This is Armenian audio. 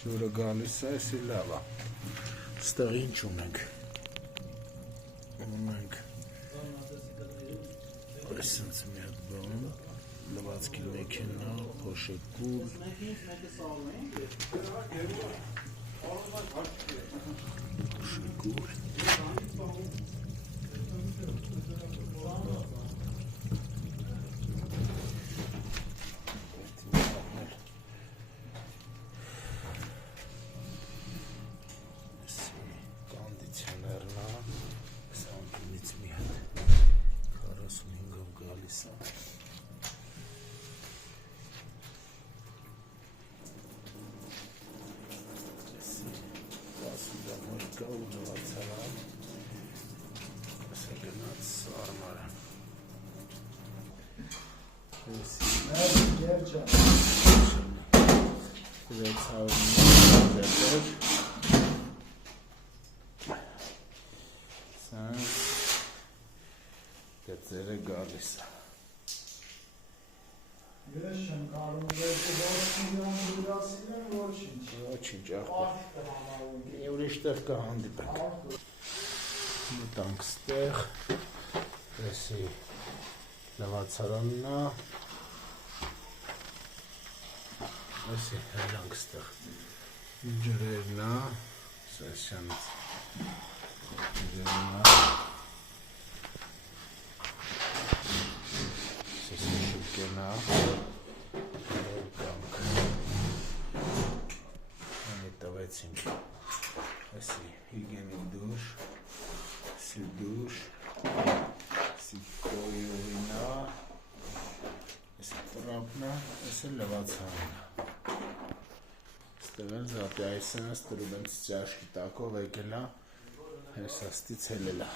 Ջուրը գալիս է, էսի լավ է։ Ստեղ ինչ ունենք։ Ունենք այսպես մի հատ բան, լվացքի մեքենա, փոշեկուլ։ Գծերը գալիս է։ Ես չեմ կարում ոչինչ աղբեր։ Ուրիշ տեղ կհանդիպենք։ Մտանք ստեղ, էսի լվացարանն է, էսի հելանք ստեղ ջրերն է, սեսյանից ջրերն է, սեսի շուկեն է, կանք, անի տվեցինք, էսի հիգենի դուշ, էսի դուշ, էսի կոյովին է, էսի տրապն է, էսի լվացարանն է։ Ստեղել զատի այսն է, ստրուբեն ծիճաշկի տակով եկել է, հեսաստից հելել է։